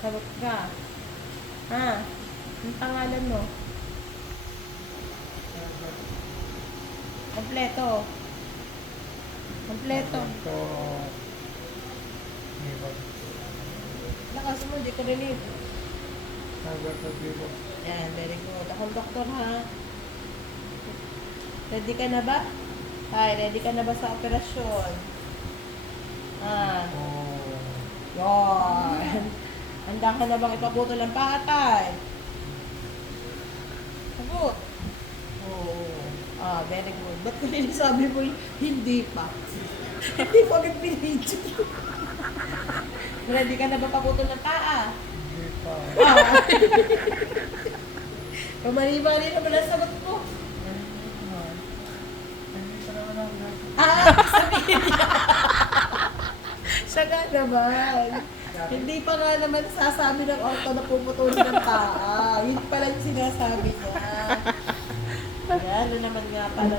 Sagot ka. Ha? Ang pangalan mo? Kompleto. Kompleto. Ito. Ibang. Lakas mo, di ko rinig. Sagot sa bibo. Yan, very good. Akong doktor ha. Ready ka na ba? Hi, ready ka na ba sa operasyon? Ah, Oh. yan. Handa ka na bang ipaputol ang patay? Sagot. Oo. Ah, very good. Ba't ko sabi mo hindi pa? Hindi pa agad pinidyo. Ready ka na ba paputol ng paa? Hindi pa. Ah. Kamali-mali naman ang sagot mo. Hindi pa naman ako natin. Ah, sabihin niya. Siya nga naman. Hindi pa nga naman sasabi ng orto na puputulin ng paa. Yun pala yung sinasabi niya. Yan, ano naman nga pala.